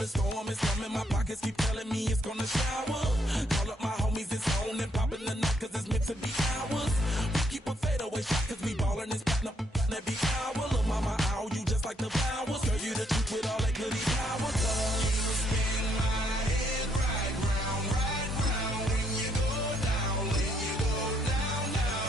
the storm is coming. My pockets keep telling me it's gonna shower. Call up my homies, it's on and popping the night cause it's meant to be ours. We keep a fadeaway shot cause we ballin' and spatting up every hour. Look, mama, ow, you just like the flowers. Girl, you the truth with all that goody power. You spin my head right round when you go down, when you go down, down.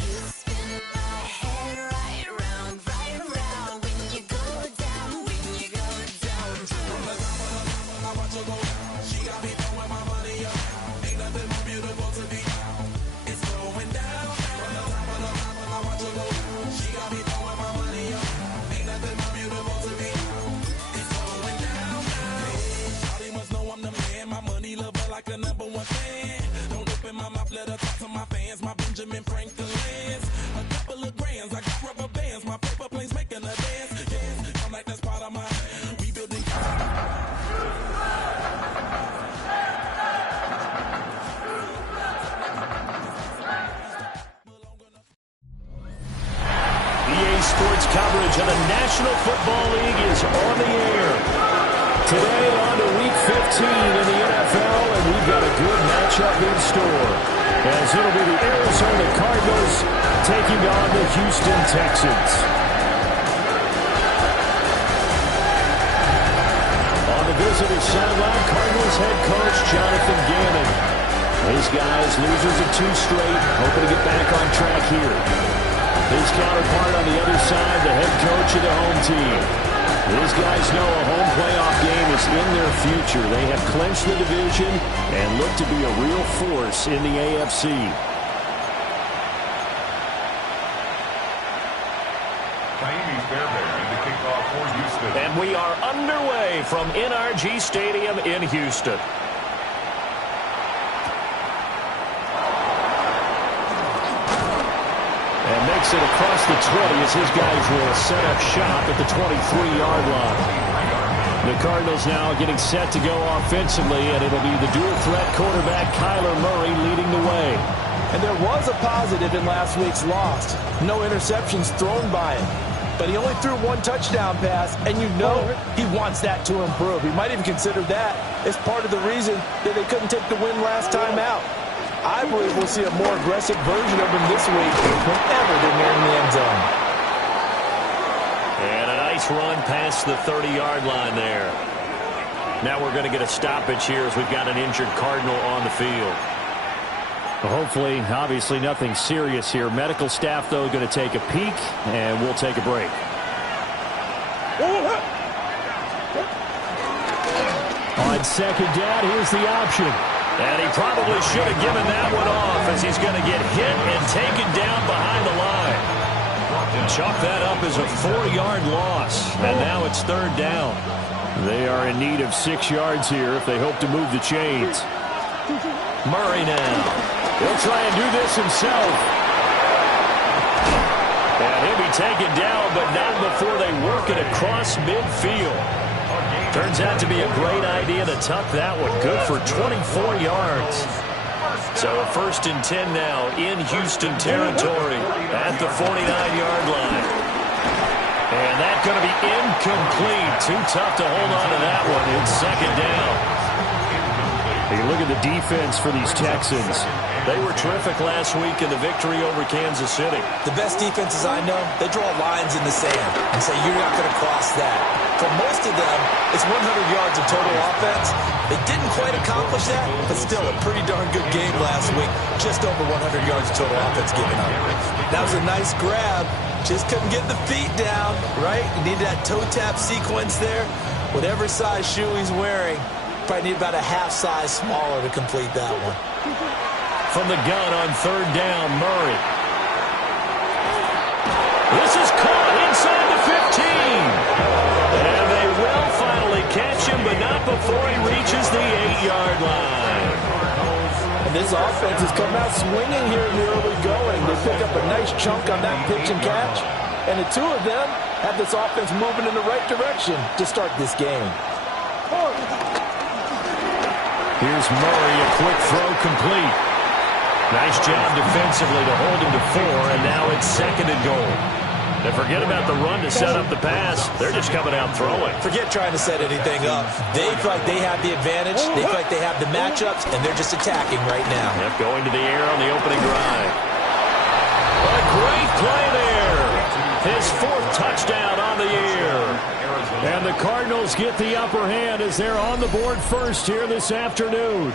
You spin my head right round when you go down, when you go down. From the top of the top, I watch her go down. She got me throwing my money up. Ain't nothing more beautiful to be found. It's going down. From the top of the top, I watch her go down. She got me throwing my money up. Ain't nothing more beautiful to be found. It's going down. Hey, Shawty must know I'm the man. My money lover like a #1 fan. Don't open my mouth, let her talk to my fans. My Benjamin Franklin's. A couple of grands, I got rubber bands. My paper planes making a dance. Yes, I'm like that's part of my. We building. EA Sports coverage of the National Football League is on the air. Today on to Week 15 in the NFL, and we've got a good matchup in store. As it'll be the Arizona Cardinals taking on the Houston Texans. On the visitor's sideline, Cardinals head coach Jonathan Gannon. His guys, losers of 2 straight, hoping to get back on track here. His counterpart on the other side, the head coach of the home team. These guys know a home playoff game is in their future. They have clinched the division and look to be a real force in the AFC. Miami's Bearberry, the kickoff for Houston. And we are underway from NRG Stadium in Houston. And makes it across the 20 as his guys will set up shop at the 23-yard line. The Cardinals now getting set to go offensively, and it'll be the dual-threat quarterback Kyler Murray leading the way. And there was a positive in last week's loss. No interceptions thrown by him. But he only threw 1 touchdown pass, and you know he wants that to improve. He might even consider that as part of the reason that they couldn't take the win last time out. I believe we'll see a more aggressive version of him this week whenever they're nearing the end zone. And a nice run past the 30-yard line there. Now we're going to get a stoppage here as we've got an injured Cardinal on the field. Well, hopefully, obviously nothing serious here. Medical staff, though, going to take a peek, and we'll take a break. On second down, here's the option. And he probably should have given that one off as he's going to get hit and taken down behind the line. Chalk that up as a 4-yard loss, and now it's 3rd down. They are in need of 6 yards here if they hope to move the chains. Murray now. He'll try and do this himself. And he'll be taken down, but not before they work it across midfield. Turns out to be a great idea to tuck that one. Good for 24 yards. So 1st and 10 now in Houston territory at the 49-yard line. And that's going to be incomplete. Too tough to hold on to that one. It's 2nd down. You look at the defense for these Texans. They were terrific last week in the victory over Kansas City. The best defenses I know, they draw lines in the sand and say, you're not going to cross that. For most of them, it's 100 yards of total offense. They didn't quite accomplish that, but still a pretty darn good game last week. Just over 100 yards of total offense given up. That was a nice grab. Just couldn't get the feet down, right? You need that toe tap sequence there. Whatever size shoe he's wearing, probably need about a half size smaller to complete that one. From the gun on 3rd down, Murray. This is caught inside the 15. And they will finally catch him, but not before he reaches the 8-yard line. And this offense has come out swinging here in the early going. They pick up a nice chunk on that pitch and catch. And the 2 of them have this offense moving in the right direction to start this game. Here's Murray, a quick throw complete. Nice job defensively to hold him to 4, and now it's 2nd and goal. And forget about the run to set up the pass. They're just coming out throwing. Forget trying to set anything up. They feel like they have the advantage. They feel like they have the matchups, and they're just attacking right now. Yep, going to the air on the opening drive. A great play there. His 4th touchdown on the year. And the Cardinals get the upper hand as they're on the board first here this afternoon.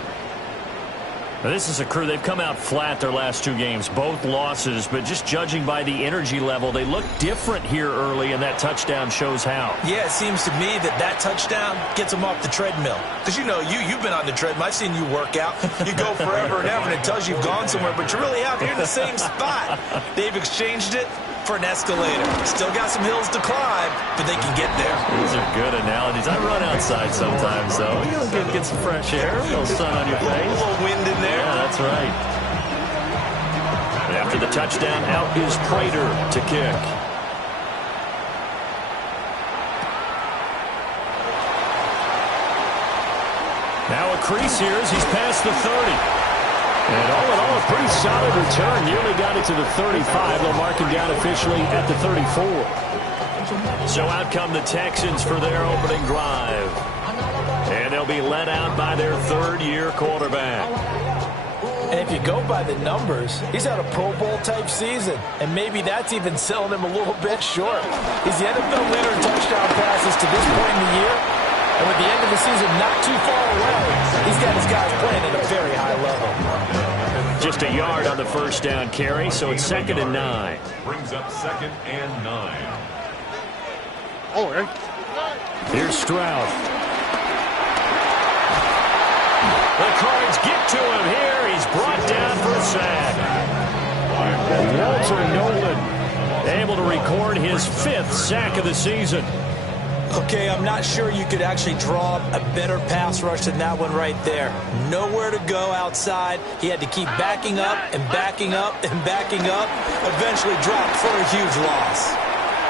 Now, this is a crew. They've come out flat their last 2 games, both losses, but just judging by the energy level, they look different here early, and that touchdown shows how. Yeah, it seems to me that touchdown gets them off the treadmill. Because, you know, you've been on the treadmill. I've seen you work out. You go forever and ever, and it tells you you've gone somewhere, but you really have. You're in the same spot. They've exchanged it for an escalator. Still got some hills to climb, but they can get there. These are good analogies. I run outside sometimes, though. You'll get some fresh air, a little sun on your face. A little wind in there. Yeah, that's right. And after the touchdown, out is Prater to kick. Now a crease here as he's past the 30. And all in all, a pretty solid return. Nearly got it to the 35. They'll mark him down officially at the 34. So out come the Texans for their opening drive. And they'll be led out by their 3rd-year quarterback. And if you go by the numbers, he's had a Pro Bowl-type season. And maybe that's even selling him a little bit short. He's the NFL leader in touchdown passes to this point in the year. And with the end of the season not too far away, he's got his guys playing at a very high level. Just a yard on the first down carry, so it's 2nd and 9. Brings up 2nd and 9. Here's Stroud. The Cards get to him here. He's brought down for a sack. Walter Nolan able to record his 5th sack of the season. Okay, I'm not sure you could actually draw a better pass rush than that one right there. Nowhere to go outside. He had to keep backing up and backing up and backing up. Eventually dropped for a huge loss.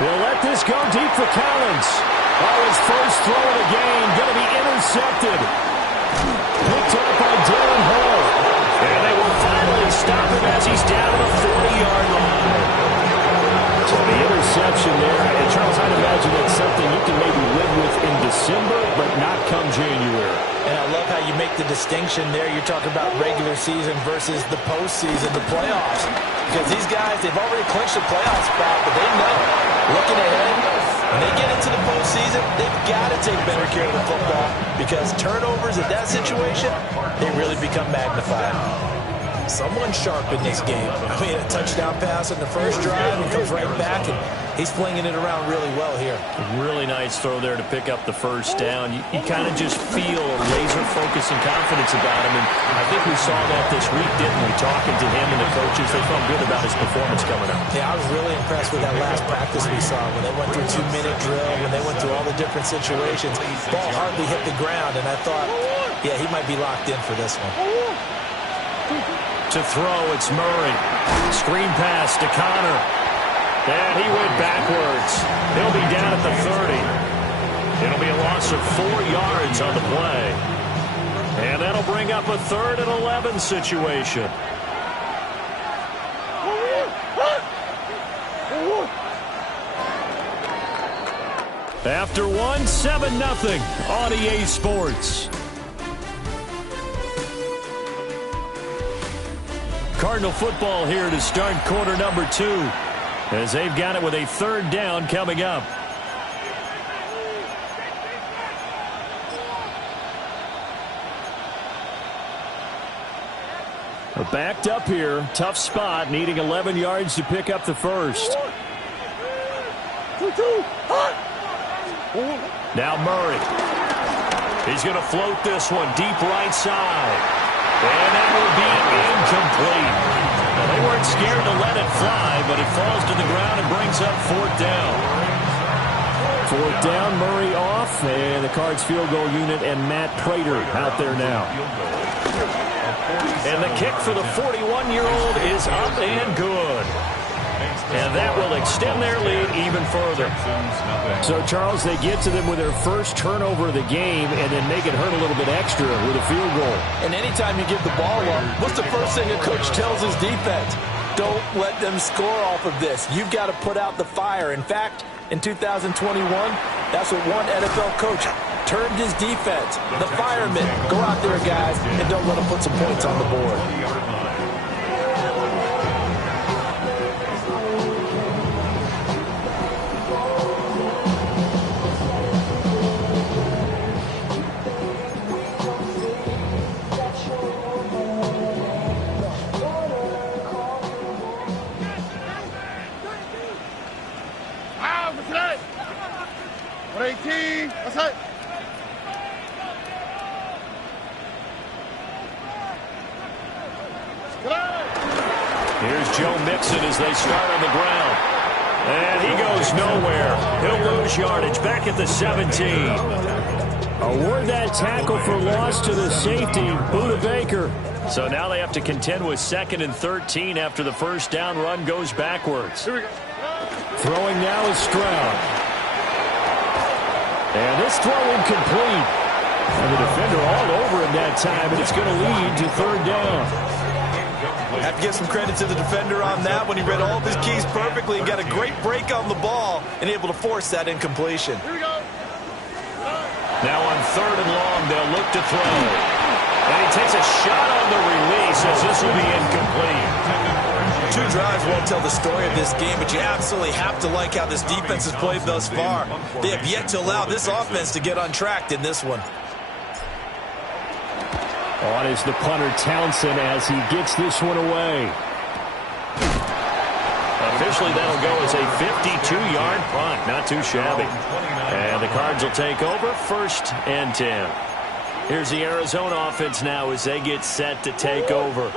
We'll let this go deep for Collins. Oh, his first throw of the game going to be intercepted. Picked up by Dylan Hall. And they will finally stop him as he's down to the 40-yard line. So the interception there, and Charles, I'd imagine it's something you can maybe live with in December, but not come January. And I love how you make the distinction there. You're talking about regular season versus the postseason, the playoffs. Because these guys, they've already clinched a playoff spot, but they know, looking ahead, when they get into the postseason, they've got to take better care of the football because turnovers in that situation, they really become magnified. Someone sharp in this game. I mean, a touchdown pass in the first drive and comes right back, and he's flinging it around really well here. A really nice throw there to pick up the first down. You kind of just feel a laser focus and confidence about him, and I think we saw that this week, didn't we? Talking to him and the coaches, they felt good about his performance coming up. Yeah, I was really impressed with that last practice we saw when they went through a 2-minute drill, when they went through all the different situations. Ball hardly hit the ground, and I thought, yeah, he might be locked in for this one. To throw, it's Murray. Screen pass to Connor. And he went backwards. He'll be down at the 30. It'll be a loss of 4 yards on the play. And that'll bring up a 3rd and 11 situation. After one, 7-0 on EA Sports. Cardinal football here to start quarter number 2 as they've got it with a 3rd down coming up. Backed up here, tough spot, needing 11 yards to pick up the first. Now Murray. He's going to float this one deep right side. And that will be incomplete. Now, they weren't scared to let it fly, but it falls to the ground and brings up 4th down. 4th down, Murray off, and the Cards field goal unit and Matt Prater out there now. And the kick for the 41-year-old is up and good. And that will extend their lead even further. So, Charles, they get to them with their first turnover of the game and then make it hurt a little bit extra with a field goal. And anytime you give the ball up, what's the first thing a coach tells his defense? Don't let them score off of this. You've got to put out the fire. In fact, in 2021, that's what one NFL coach termed his defense. The firemen. Go out there, guys, and don't let them put some points on the board. Here's Joe Mixon as they start on the ground. And he goes nowhere. He'll lose yardage back at the 17. Award that tackle for loss to the safety, Buda Baker. So now they have to contend with 2nd and 13 after the first down run goes backwards. Throwing now is Stroud. And this throw incomplete. And the defender all over him that time, and it's going to lead to 3rd down. Have to give some credit to the defender on that when he read all of his keys perfectly and got a great break on the ball and able to force that incompletion. Now on 3rd and long, they'll look to throw. And he takes a shot on the release as this will be incomplete. 2 drives won't tell the story of this game, but you absolutely have to like how this defense has played thus far. They have yet to allow this offense to get untracked in this one. On is the punter Townsend as he gets this one away. Officially, that'll go as a 52-yard punt. Not too shabby. And the Cards will take over 1st and 10. Here's the Arizona offense now as they get set to take over.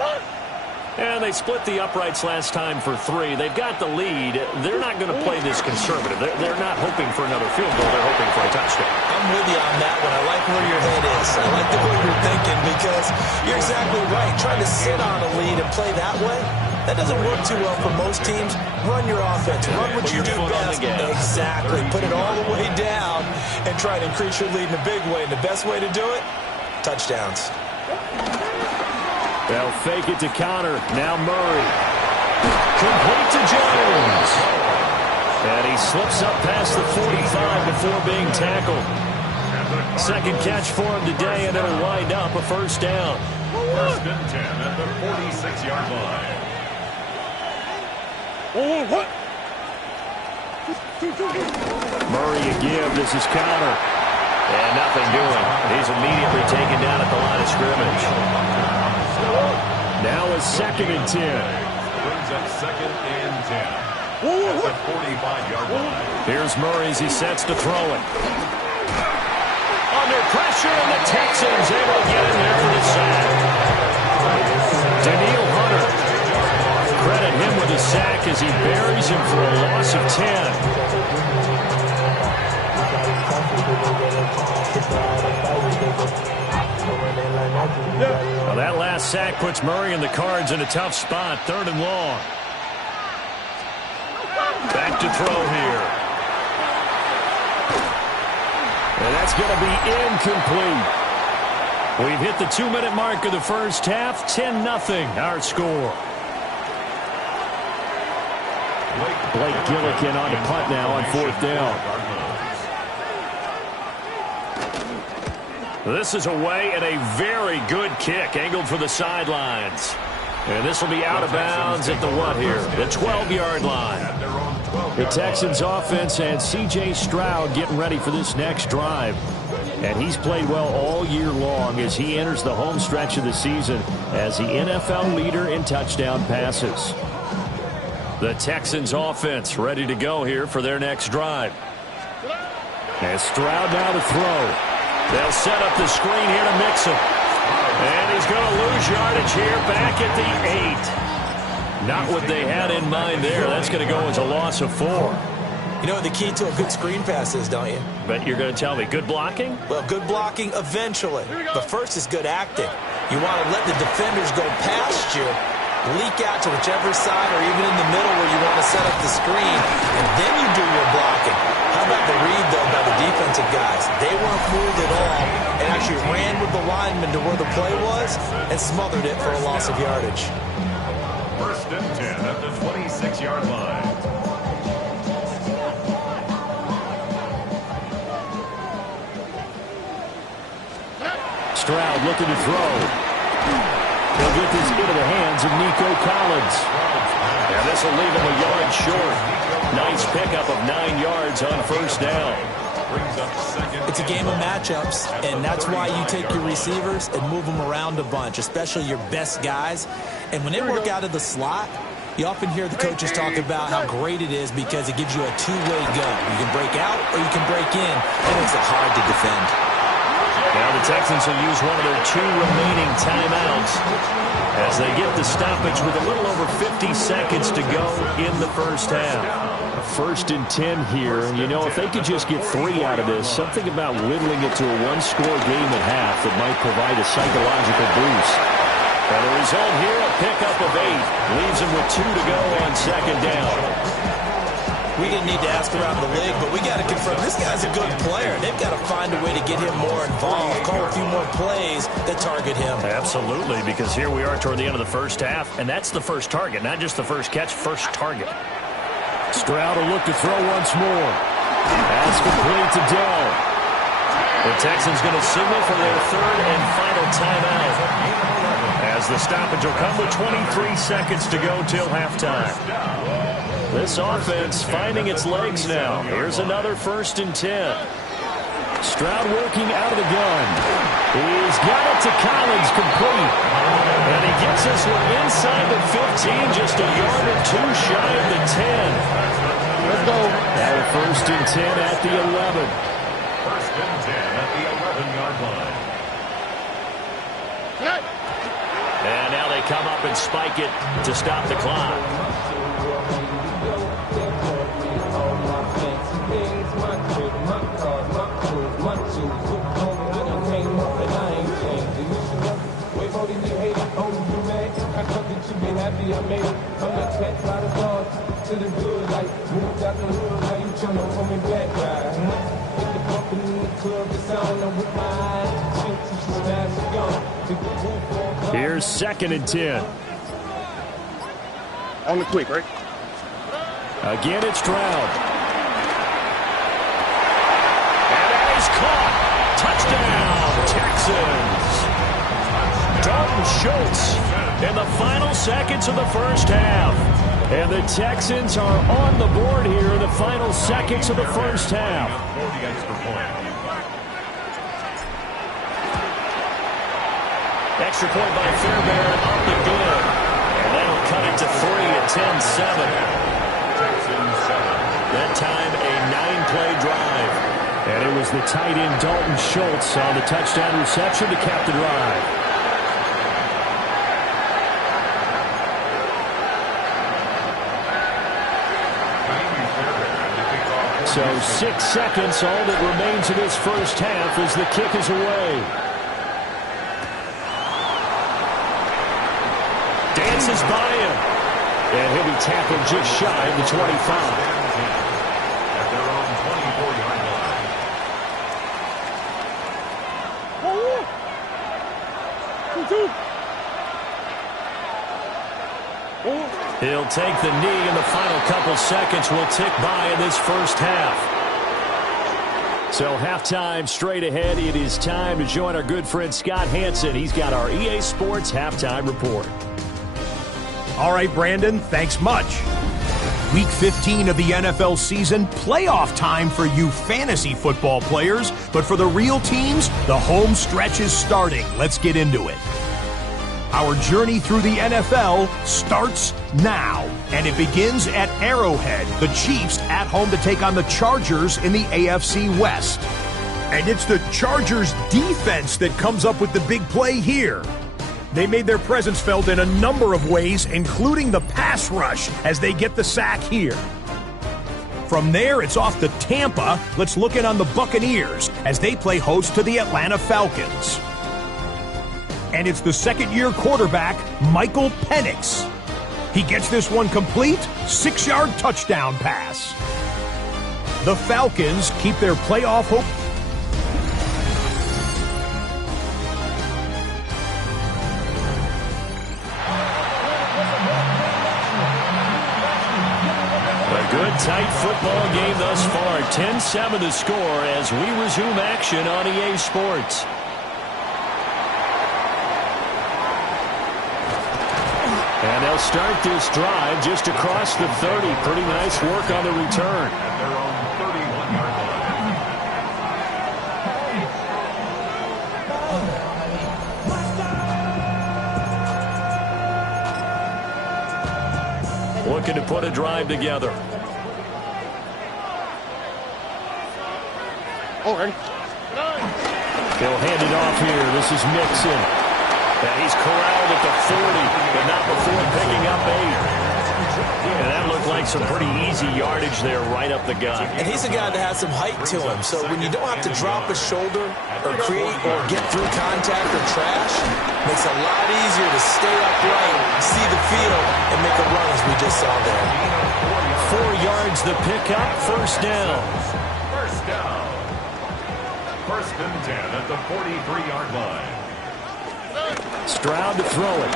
And they split the uprights last time for 3. They've got the lead. They're not going to play this conservative. They're not hoping for another field goal. They're hoping for a touchdown. I'm with you on that one. I like where your head is. I like the way you're thinking because you're exactly right. Trying to sit on a lead and play that way, that doesn't work too well for most teams. Run your offense. Run what you do best. Exactly. Put it all the way down and try to increase your lead in a big way. And the best way to do it, touchdowns. They'll fake it to counter. Now Murray. Complete to Jones. And he slips up past the 45 before being tackled. 2nd catch for him today, and it'll wind up a 1st down. 1st and 10 at the 46-yard line. Murray again. This is counter. And nothing doing. He's immediately taken down at the line of scrimmage. Now a 2nd and 10. Brings up 2nd and 10. At the 45-yard line. Here's Murray as he sets to throw it. Under pressure, and the Texans able to get in there for the sack. Daniil Hunter. Credit him with a sack as he buries him for a loss of 10. Well, that last sack puts Murray and the Cards in a tough spot. 3rd and long. Back to throw here. And that's going to be incomplete. We've hit the 2-minute mark of the first half. 10-0 our score. Blake Gillikin on to punt now on 4th down. This is away and a very good kick angled for the sidelines. And this will be out of bounds at the what here? The 12-yard line. The Texans offense and C.J. Stroud getting ready for this next drive. And he's played well all year long as he enters the home stretch of the season as the NFL leader in touchdown passes. The Texans offense ready to go here for their next drive. And Stroud now to throw. They'll set up the screen here to Mixon. And he's going to lose yardage here back at the 8. Not what they had in mind there. That's going to go as a loss of 4. You know what the key to a good screen pass is, don't you? But you're going to tell me, good blocking? Well, good blocking eventually. But first is good acting. You want to let the defenders go past you, leak out to whichever side or even in the middle where you want to set up the screen, and then you do your blocking. How about the read, though, by the defensive guys? They weren't fooled at all and actually ran with the lineman to where the play was and smothered it for a loss of yardage. First and 10 at the 26-yard line. Stroud looking to throw. He'll get this into the hands of Nico Collins. And this will leave him a yard short. Nice pickup of 9 yards on first down. It's a game of matchups, and that's why you take your receivers and move them around a bunch, especially your best guys. And when they work out of the slot, you often hear the coaches talk about how great it is because it gives you a two-way go. You can break out or you can break in. It makes it hard to defend. Now the Texans will use one of their 2 remaining timeouts as they get the stoppage with a little over 50 seconds to go in the first half. First and 10 here, and you know, if they could just get 3 out of this, something about whittling it to a 1-score game at half that might provide a psychological boost. And the result here, a pickup of 8, leaves them with 2 to go on second down. We didn't need to ask around the league, but we got to confirm this guy's a good player. They've got to find a way to get him more involved, call a few more plays that target him. Absolutely, because here we are toward the end of the first half, and that's the first target, not just the first catch, first target. Stroud will look to throw once more. That's complete to Dell. The Texans going to signal for their 3rd and final timeout, as the stoppage will come with 23 seconds to go till halftime. This offense finding its legs now. Here's another first and 10. Stroud working out of the gun. He's got it to Collins, complete. And he gets this one inside the 15, just a yard or 2 shy of the 10. Let's go. Now first and 10 at the 11. First and 10 at the 11-yard line. And now they come up and spike it to stop the clock. Here's second and 10. On the quick, right? Again, it's Stroud. And that is caught. Touchdown, Texans. Dalton Schultz in the final seconds of the first half. And the Texans are on the board here in the final seconds of the first half. 40 extra points. Extra point by Fairbairn up and good. And that'll cut it to 3 at 10-7. That time a 9-play drive. And it was the tight end Dalton Schultz on the touchdown reception to cap the drive. So 6 seconds, all that remains of this first half as the kick is away. Dances by him. And he'll be tackled just shy of the 25. At their own 24-yard line. He'll take the knee, and the final couple seconds will tick by in this first half. So halftime straight ahead. It is time to join our good friend Scott Hansen. He's got our EA Sports halftime report. All right, Brandon, thanks much. Week 15 of the NFL season, playoff time for you fantasy football players. But for the real teams, the home stretch is starting. Let's get into it. Our journey through the NFL starts now, and it begins at Arrowhead. The Chiefs at home to take on the Chargers in the AFC West. And it's the Chargers defense that comes up with the big play here. They made their presence felt in a number of ways, including the pass rush, as they get the sack here. From there, it's off to Tampa. Let's look in on the Buccaneers as they play host to the Atlanta Falcons. And it's the second-year quarterback, Michael Penix. He gets this one complete, 6-yard touchdown pass. The Falcons keep their playoff hope. tight football game thus far. 10-7 the score as we resume action on EA Sports. And they'll start this drive just across the 30. Pretty nice work on the return. At their own 31-yard line. Looking to put a drive together. He'll hand it off here. This is Mixon. And he's corralled at the 40, but not before picking up 8. And that looked like some pretty easy yardage there right up the gut. And he's a guy that has some height to him, so when you don't have to drop a shoulder or create or get through contact or trash, it makes it a lot easier to stay upright, see the field, and make a run as we just saw there. 4 yards the pickup, first down. First down. First and 10 at the 43-yard line. Stroud to throw it.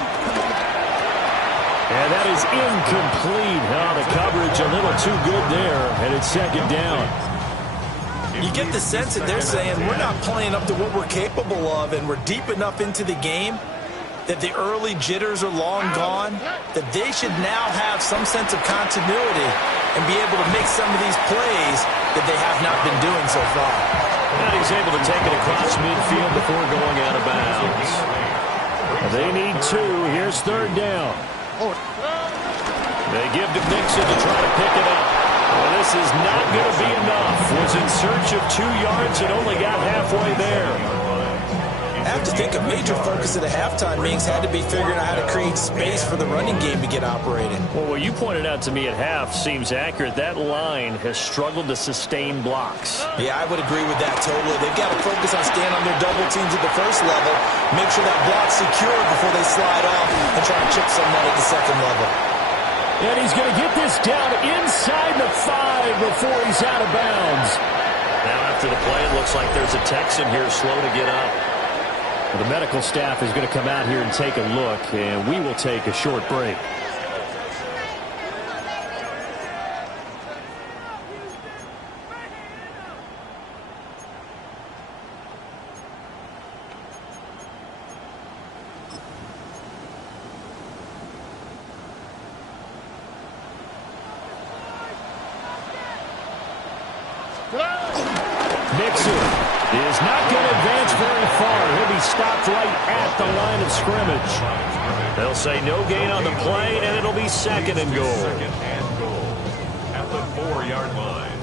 And that is incomplete. Oh, the coverage a little too good there, and it's second down. You get the sense that they're saying we're not playing up to what we're capable of, and we're deep enough into the game that the early jitters are long gone, that they should now have some sense of continuity and be able to make some of these plays that they have not been doing so far. And he's able to take it across midfield before going out of bounds. They need 2. Here's third down. They give to Mixon to try to pick it up. Well, this is not going to be enough. Was in search of 2 yards and only got halfway there. I have to think a major focus at the halftime meetings had to be figuring out how to create space for the running game to get operating. Well, what you pointed out to me at half seems accurate. That line has struggled to sustain blocks. Yeah, I would agree with that totally. They've got to focus on staying on their double teams at the first level, make sure that block's secure before they slide off and try to chip someone at the second level. And he's going to get this down inside the 5 before he's out of bounds. Now after the play, it looks like there's a Texan here slow to get up. The medical staff is going to come out here and take a look, and we will take a short break. Mixon is not going to advance very far. He'll be stopped right at the line of scrimmage. They'll say no gain on the play, and it'll be second and goal. Second and goal at the 4-yard line.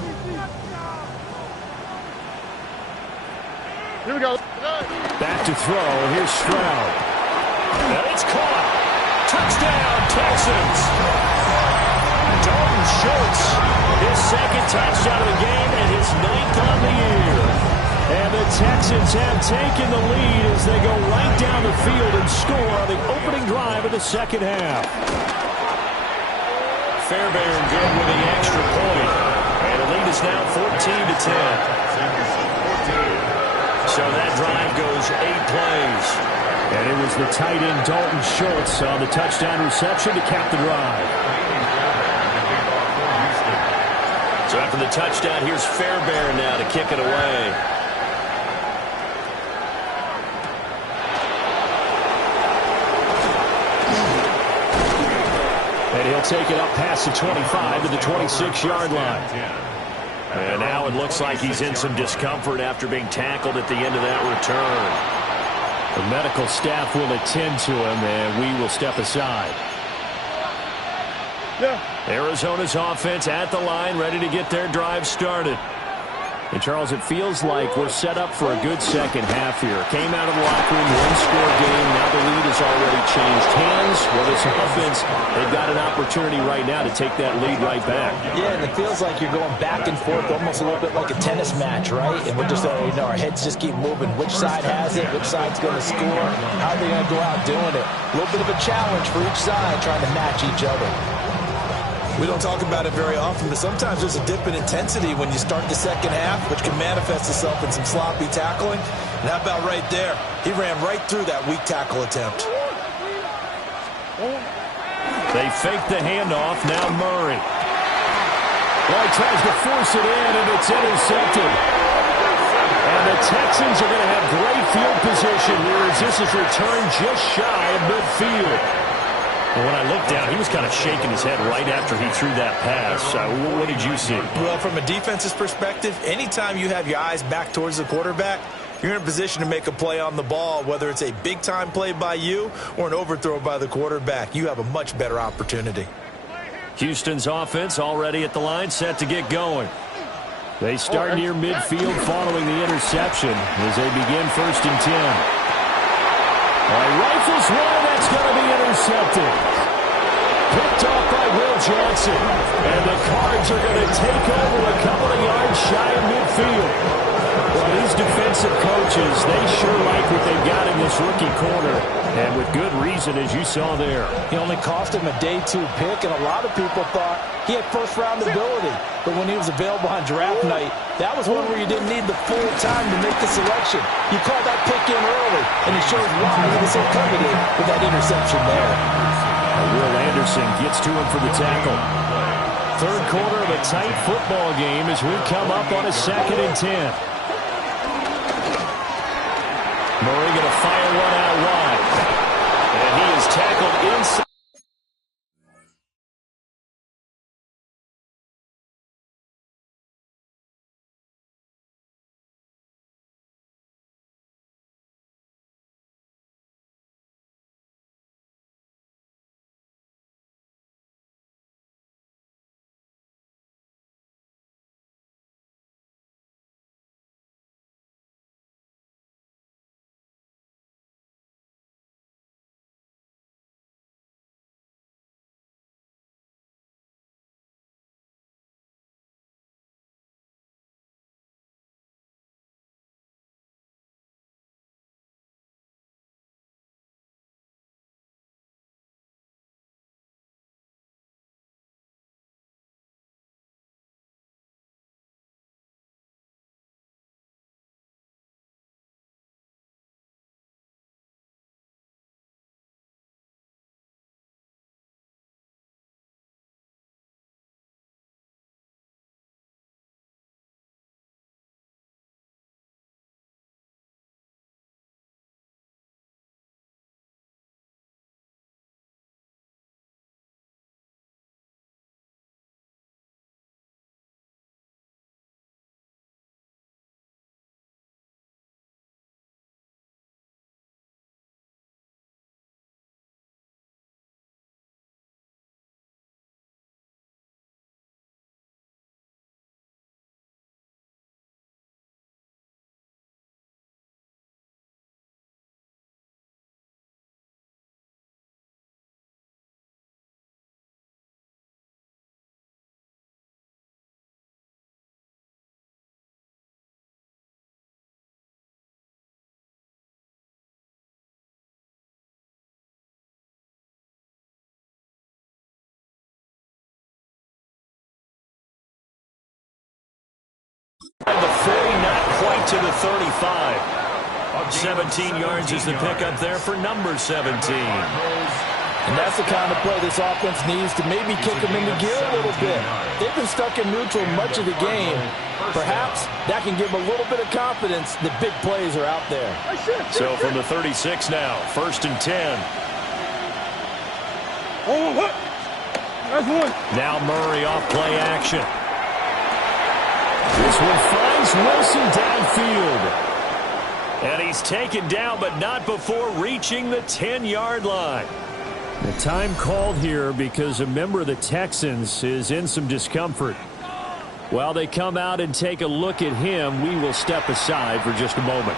Here we go. Back to throw. Here's Stroud. And it's caught. Touchdown, Texans. Dalton Schultz, his second touchdown of the game and his 9th on the year. And the Texans have taken the lead as they go right down the field and score on the opening drive of the second half. Fairbairn good with the extra point. And the lead is now 14-10. So that drive goes 8 plays. And it was the tight end Dalton Schultz on the touchdown reception to cap the drive. So after the touchdown, here's Fairbairn now to kick it away. And he'll take it up past the 25 to the 26-yard line. And now it looks like he's in some discomfort after being tackled at the end of that return. The medical staff will attend to him, and we will step aside. Arizona's offense at the line, ready to get their drive started. And, Charles, it feels like we're set up for a good second half here. Came out of the locker room, one-score game. Now the lead has already changed hands. Well, this offense, they've got an opportunity right now to take that lead right back. Yeah, and it feels like you're going back and forth almost a little bit like a tennis match, right? And we're just, our heads just keep moving. Which side has it? Which side's going to score? How are they going to go out doing it? A little bit of a challenge for each side trying to match each other. We don't talk about it very often, but sometimes there's a dip in intensity when you start the second half, which can manifest itself in some sloppy tackling. And how about right there? He ran right through that weak tackle attempt. They fake the handoff. Now Murray. Well, he tries to force it in, and it's intercepted. And the Texans are going to have great field position here as this is returned just shy of midfield. Well, when I looked down, he was kind of shaking his head right after he threw that pass. What did you see? Well, from a defense's perspective, anytime you have your eyes back towards the quarterback, you're in a position to make a play on the ball, whether it's a big-time play by you or an overthrow by the quarterback. You have a much better opportunity. Houston's offense already at the line, set to get going. They start near midfield following the interception as they begin 1st and 10. Rifles one, that's going to be intercepted. Picked off by Will Johnson. And the Cards are going to take over a couple of yards shy of midfield. Well, these defensive coaches, they sure like what they've got in this rookie corner. And with good reason, as you saw there. He only cost him a day 2 pick, and a lot of people thought he had first-round ability. But when he was available on draft night, that was one where you didn't need the full time to make the selection. You called that pick in early, and it shows why he was so coveted with that interception there. Will Anderson gets to him for the tackle. 3rd quarter of a tight football game as we come up on a 2nd and 10. Murray going to fire one out wide. And he is tackled inside. The 40, not quite to the 35. 17 yards is the pickup there for number 17. And that's the kind of play this offense needs to maybe kick them into gear a little bit. They've been stuck in neutral much of the game. Perhaps that can give them a little bit of confidence that big plays are out there. So from the 36 now, 1st and 10. Now Murray off play action. This one finds Wilson downfield. And he's taken down, but not before reaching the 10-yard line. The time called here because a member of the Texans is in some discomfort. While they come out and take a look at him, we will step aside for just a moment.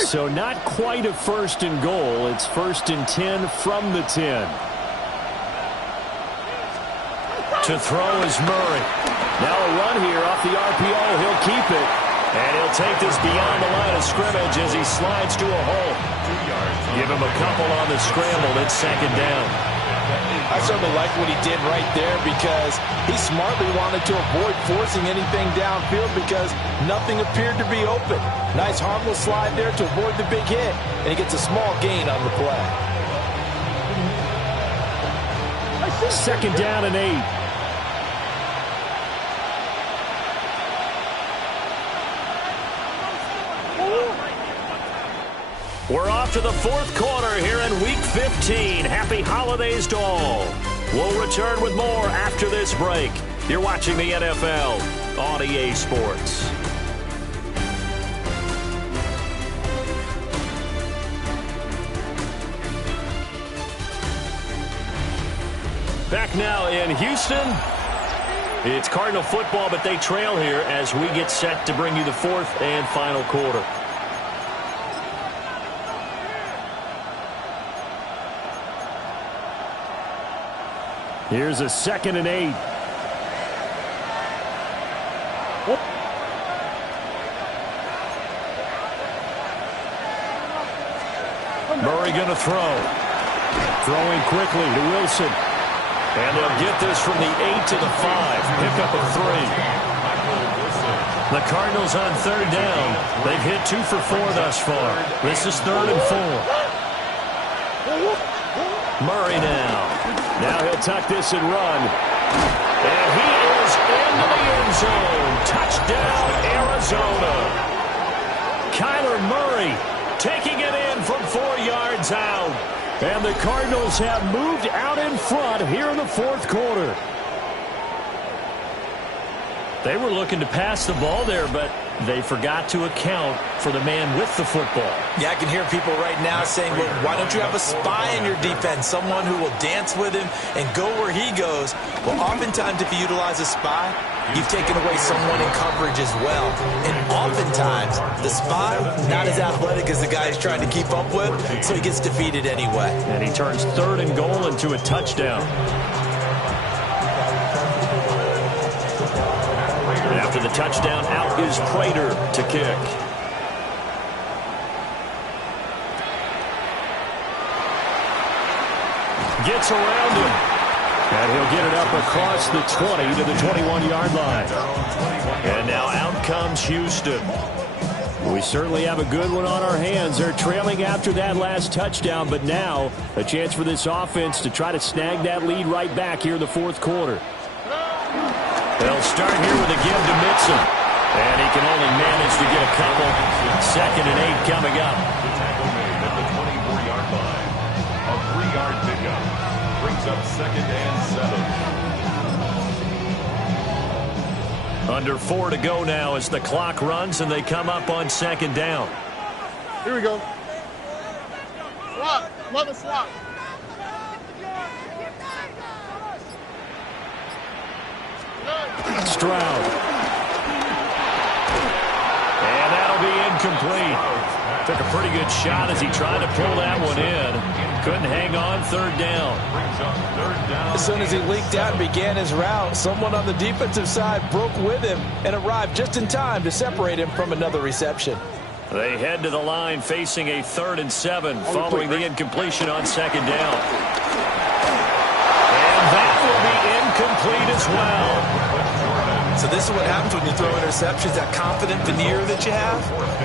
So not quite a 1st and goal. It's 1st and 10 from the 10. To throw is Murray. Now a run here off the RPO. He'll keep it. And he'll take this beyond the line of scrimmage as he slides to a hole. Give him a couple on the scramble. It's 2nd down. I certainly like what he did right there because he smartly wanted to avoid forcing anything downfield because nothing appeared to be open. Nice harmless slide there to avoid the big hit, and he gets a small gain on the play. 2nd down and 8. We're off to the 4th quarter here in Week 15. Happy holidays to all. We'll return with more after this break. You're watching the NFL on EA Sports. Back now in Houston. It's Cardinal football, but they trail here as we get set to bring you the 4th and final quarter. Here's a 2nd and 8. Murray going to throw. Throwing quickly to Wilson. And they'll get this from the 8 to the 5. Pick up a 3. The Cardinals on 3rd down. They've hit 2 for 4 thus far. This is 3rd and 4. Murray now. Now he'll tuck this and run. And he is into the end zone. Touchdown, Arizona. Kyler Murray taking it in from 4 yards out. And the Cardinals have moved out in front here in the 4th quarter. They were looking to pass the ball there, but they forgot to account for the man with the football. Yeah, I can hear people right now saying, well, why don't you have a spy in your defense, someone who will dance with him and go where he goes? Well, oftentimes if you utilize a spy, you've taken away someone in coverage as well. And oftentimes, the spy, not as athletic as the guy he's trying to keep up with, so he gets defeated anyway. And he turns 3rd and goal into a touchdown. After the touchdown, out is Prater to kick. Gets around him. And he'll get it up across the 20 to the 21-yard line. And now out comes Houston. We certainly have a good one on our hands. They're trailing after that last touchdown, but now a chance for this offense to try to snag that lead right back here in the 4th quarter. They'll start here with a give to Mixon. And he can only manage to get a couple. 2nd and 8 coming up. The tackle made at the 24-yard line. A 3-yard pickup brings up 2nd and 7. Under 4 to go now as the clock runs and they come up on 2nd down. Here we go. Swap. Mother swap. Stroud. And that'll be incomplete. Took a pretty good shot as he tried to pull that one in. Couldn't hang on. 3rd down. As soon as he leaked out and began his route, someone on the defensive side broke with him and arrived just in time to separate him from another reception. They head to the line facing a 3rd and 7 following the incompletion on 2nd down. And that will be incomplete as well. So this is what happens when you throw interceptions, that confident veneer that you have.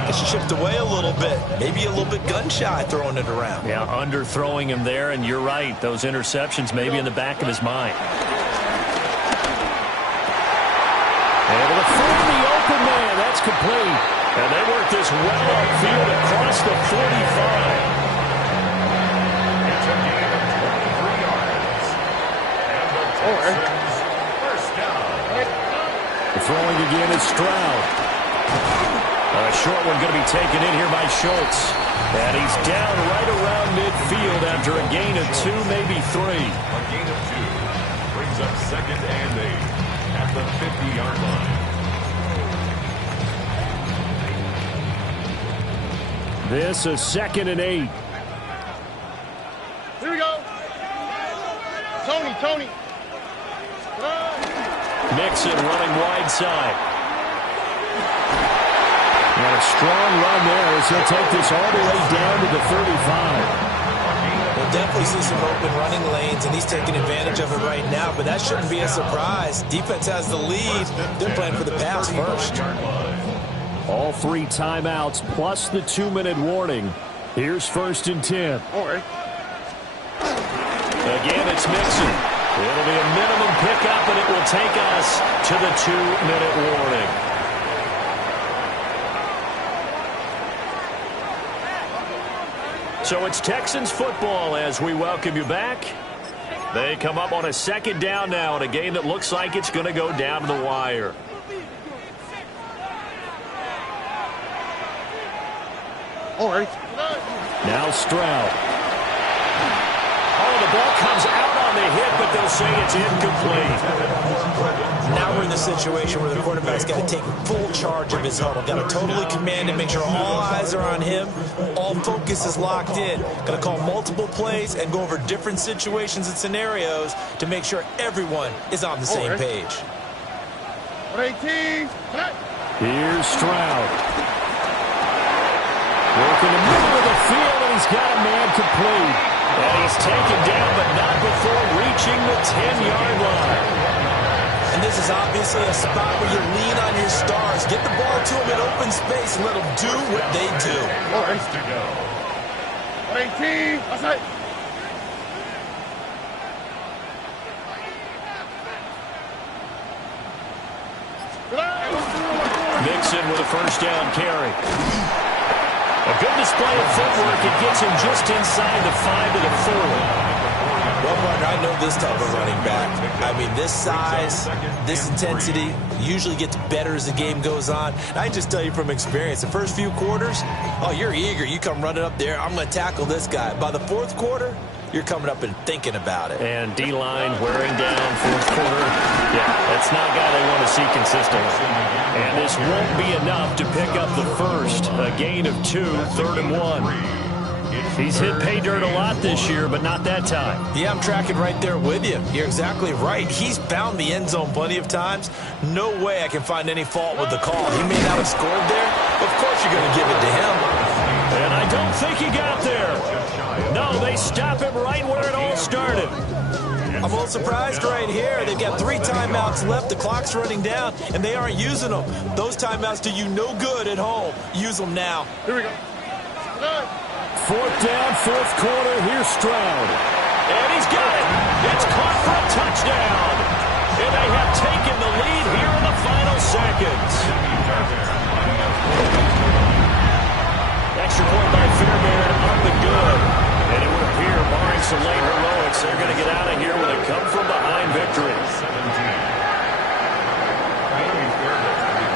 It's chipped away a little bit, maybe a little bit gun-shy throwing it around. Yeah, underthrowing him there, and you're right. Those interceptions may be in the back of his mind. Able to find the open man. That's complete. And they work this well upfield across the 45. It's a gain of 23 yards. And the Texans first down. Throwing again is Stroud. A short one going to be taken in here by Schultz. And he's down right around midfield after a gain of 2, maybe 3. A gain of 2 brings up 2nd and 8 at the 50-yard line. This is 2nd and 8. Here we go. Tony. Mixon running wide side. And a strong run there as he'll take this all the way down to the 35. definitely see some open running lanes, and he's taking advantage of it right now, but that shouldn't be a surprise. Defense has the lead. They're playing for the pass first. All 3 timeouts plus the 2-minute warning. Here's 1st and 10. All right. Again, it's Mixon. It'll be a minimum pickup, and it will take us to the 2-minute warning. So it's Texans football as we welcome you back. They come up on a 2nd down now in a game that looks like it's going to go down to the wire. All right. Now Stroud. Oh, the ball comes out on the hit, but they'll say it's incomplete. Now we're in the situation where the quarterback's got to take full charge of his huddle. Got to totally command and make sure all eyes are on him. All focus is locked in. Got to call multiple plays and go over different situations and scenarios to make sure everyone is on the same page. 18. Here's Stroud. Working the middle of the field, and he's got a man complete. And he's taken down, but not before reaching the 10-yard line. And this is obviously a spot where you lean on your stars. Get the ball to them in open space and let them do what they do. All right. To go. 18. Outside. Mixon with a 1st down carry. A good display of footwork. It gets him just inside the 5 to the 4. Well, partner, I know this type of running back. I mean, this size, this intensity usually gets better as the game goes on. And I just tell you from experience, the first few quarters, oh, you're eager. You come running up there, I'm going to tackle this guy. By the 4th quarter, you're coming up and thinking about it. And D-line wearing down 4th quarter. Yeah, that's not a guy they want to see consistently. And this won't be enough to pick up the first. A gain of 2, 3rd and 1. He's hit pay dirt a lot this year, but not that time. Yeah, I'm tracking right there with you. You're exactly right. He's found the end zone plenty of times. No way I can find any fault with the call. He may not have scored there. Of course you're going to give it to him. And I don't think he got there. No, they stop him right where it all started. I'm a little surprised right here. They've got 3 timeouts left. The clock's running down, and they aren't using them. Those timeouts do you no good at home. Use them now. Here we go. 4th down, 4th quarter. Here's Stroud. And he's got it. It's caught for a touchdown. And they have taken the lead here in the final seconds. Extra point by Fairbairn, up and good. And it would appear, barring some late heroics, they're going to get out of here with a come-from-behind victory.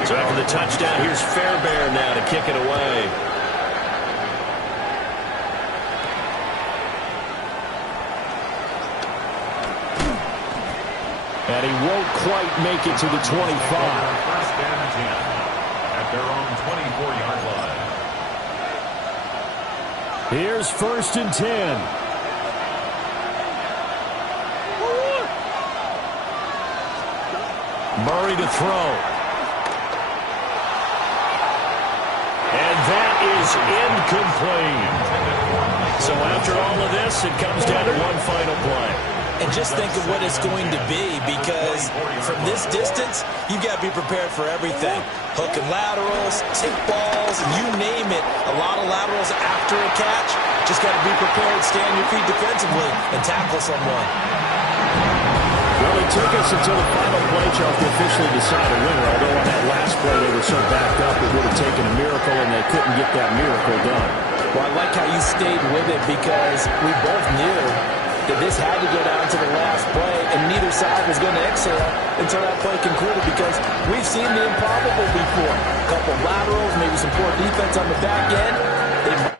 So after the touchdown, here's Fairbairn now to kick it away. And he won't quite make it to the 25. 1st and 10 at their own 24-yard line. Here's 1st and 10. Murray to throw. And that is incomplete. So after all of this, it comes down to one final play. And just think of what it's going to be, because from this distance, you've got to be prepared for everything. Hook and laterals, tip balls, and you name it. A lot of laterals after a catch. Just got to be prepared, stay on your feet defensively, and tackle someone. Well, it took us until the final play, Chuck, to officially decide a winner. Although on that last play they were so backed up, it would have taken a miracle, and they couldn't get that miracle done. Well, I like how you stayed with it, because we both knew that this had to go down to the last play, and neither side was going to exhale until that play concluded, because we've seen the improbable before. A couple laterals, maybe some poor defense on the back end. They